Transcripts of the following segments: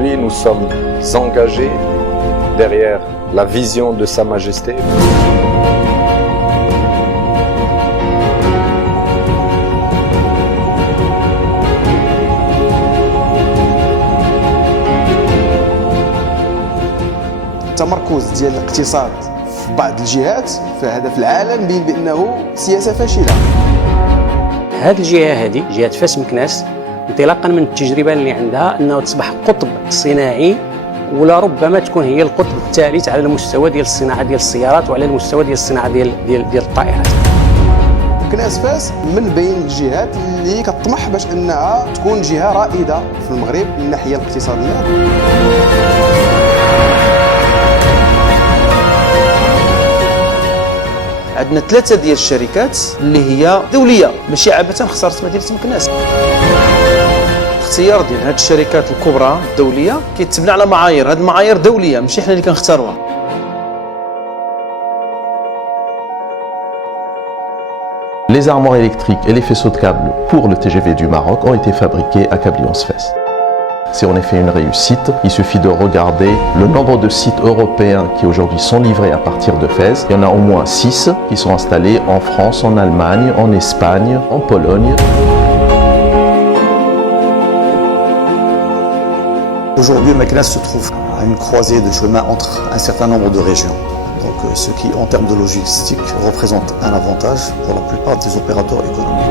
Aujourd'hui, nous sommes engagés derrière la vision de Sa Majesté. التمركز ديال الاقتصاد في بعض الجهات في العالم بين بانه سياسه فاشله. هذه الجهه هذه جهه فاس مكناس انطلاقا من التجربه اللي عندها انه تصبح قطب صناعي ولا ربما تكون هي القطب الثالث على المستوى ديال الصناعه ديال السيارات وعلى المستوى ديال الصناعه ديال الطائرات. مكناس فاس من بين الجهات اللي كتطمح باش انها تكون جهه رائده في المغرب من الناحيه الاقتصاديه. عندنا 3 ديال الشركات اللي هي دوليه ماشي عبثا خسرت مدينه مكناس. الاختيار ديال هذه الشركات الكبرى الدوليه كيتبنى على معايير، هذه المعايير دوليه ماشي حنا اللي كنختاروها. Les armoires électriques et les faisceaux de câbles pour le TGV du Maroc ont été fabriqués à Kabylie-Fès. C'est en effet une réussite. Il suffit de regarder le nombre de sites européens qui aujourd'hui sont livrés à partir de Fès. Il y en a au moins 6 qui sont installés en France, en Allemagne, en Espagne, en Pologne. Aujourd'hui, Meknès se trouve à une croisée de chemin entre un certain nombre de régions. Donc, ce qui, en termes de logistique, représente un avantage pour la plupart des opérateurs économiques.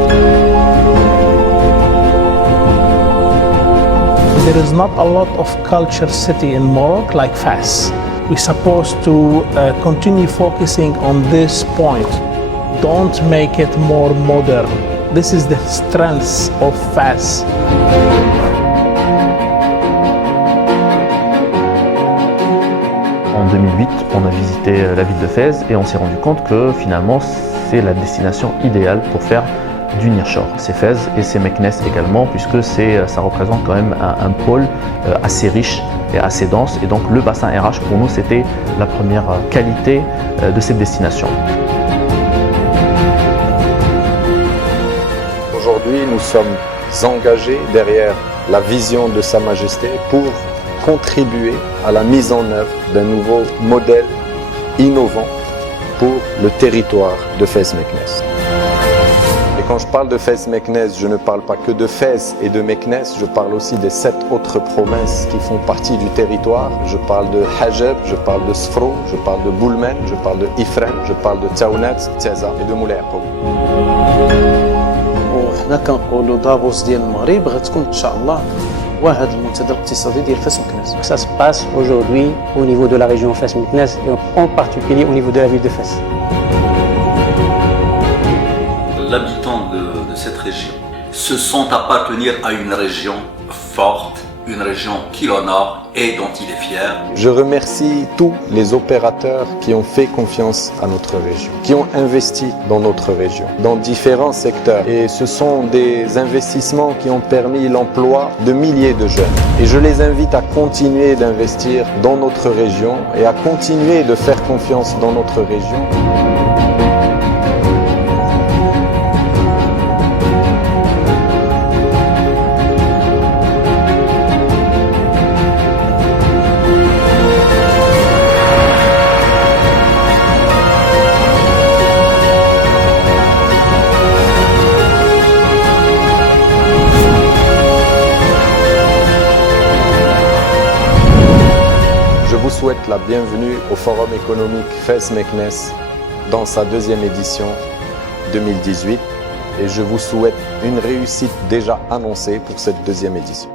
There is not a lot of culture city in Morocco like Fas. We're supposed to continue focusing on this point. Don't make it more modern. This is the strength of Fas. En 2008, on a visité la ville de Fès et on s'est rendu compte que finalement c'est la destination idéale pour faire du nearshore. C'est Fès et c'est Meknès également puisque ça représente quand même un pôle assez riche et assez dense et donc le bassin RH pour nous c'était la première qualité de cette destination. Aujourd'hui, nous sommes engagés derrière la vision de Sa Majesté pour contribuer à la mise en œuvre d'un nouveau modèle innovant pour le territoire de Fès-Meknès. Et quand je parle de Fès-Meknès, je ne parle pas que de Fès et de Meknès, je parle aussi des 7 autres provinces qui font partie du territoire. Je parle de Hajab, je parle de Sfrou, je parle de Boulmen, je parle de Ifren, je parle de Taounat, Tiaza et de Moulay Yacoub. وحنا كنقولوا دافوس ديال المغرب غتكون ان شاء الله واحد المنتدى الاقتصادي ديال فاس مكناس. Ça se passe aujourd'hui au niveau de la région Fès Meknès et en particulier au niveau de la ville de Fès. L'habitant de cette région se sent appartenir à une région forte, une région qu'il honore et dont il est fier. Je remercie tous les opérateurs qui ont fait confiance à notre région, qui ont investi dans notre région, dans différents secteurs. Et ce sont des investissements qui ont permis l'emploi de milliers de jeunes. Et je les invite à continuer d'investir dans notre région et à continuer de faire confiance dans notre région. Je vous souhaite la bienvenue au Forum économique Fès-Meknès dans sa 2e édition 2018 et je vous souhaite une réussite déjà annoncée pour cette 2e édition.